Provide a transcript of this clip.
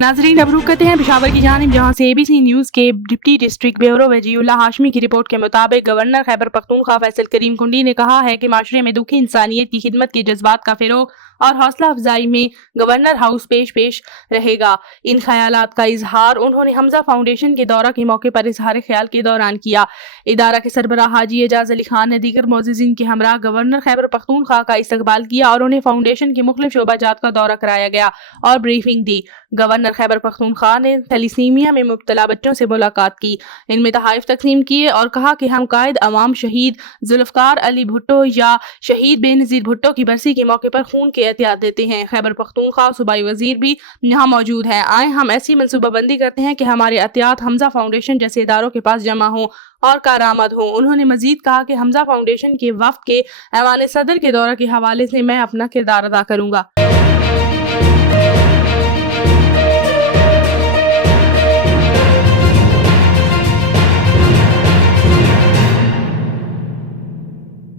नाजरीन, अब रुख करते हैं पेशावर की जानिब, जहाँ से ABC न्यूज़ के डिप्टी डिस्ट्रिक्ट ब्यूरो वजीउल्लाह हाशमी की रिपोर्ट के मुताबिक गवर्नर खैबर पख्तूनख्वा फैसल करीम कुंडी ने कहा है कि माशरे में दुखी इंसानियत की खिदमत के जज्बात का फ़रोग और हौसला अफजाई में गवर्नर हाउस पेश रहेगा। इन ख्यालात का इजहार उन्होंने हमजा फाउंडेशन के दौरा के मौके पर इजहार ख्याल के दौरान किया। इदारा के सरबराह हाजी एजाज अली खान ने दीगर मोअज़्ज़िज़ीन के हमरा गवर्नर खैबर पख्तूनख्वा का इस्तकबाल किया और उन्हें फाउंडेशन के मुख्तलिफ शोबाजात का दौरा कराया गया और ब्रीफिंग दी। गवर्नर खैबर पख्तूनख्वा ने थैलीसीमिया में मुब्तला बच्चों से मुलाकात की, इनमें तहाइफ तकसीम किए और कहा कि हम कायद अवाम शहीद जुल्फ़कार अली भुट्टो या शहीद बेनज़ीर भुट्टो की बरसी के मौके पर खून के एहतियात देते हैं। खैबर पख्तूनख्वा सूबाई वजीर भी यहाँ मौजूद हैं। आए हम ऐसी मनसूबाबंदी करते हैं कि हमारे एहतियात हमजा फाउंडेशन जैसे इदारों के पास जमा हों और कारआमद हों। उन्होंने मजीद कहा कि हमजा फाउंडेशन के वफ्द के ऐवान सदर के दौरा के हवाले से मैं अपना किरदार अदा करूँगा।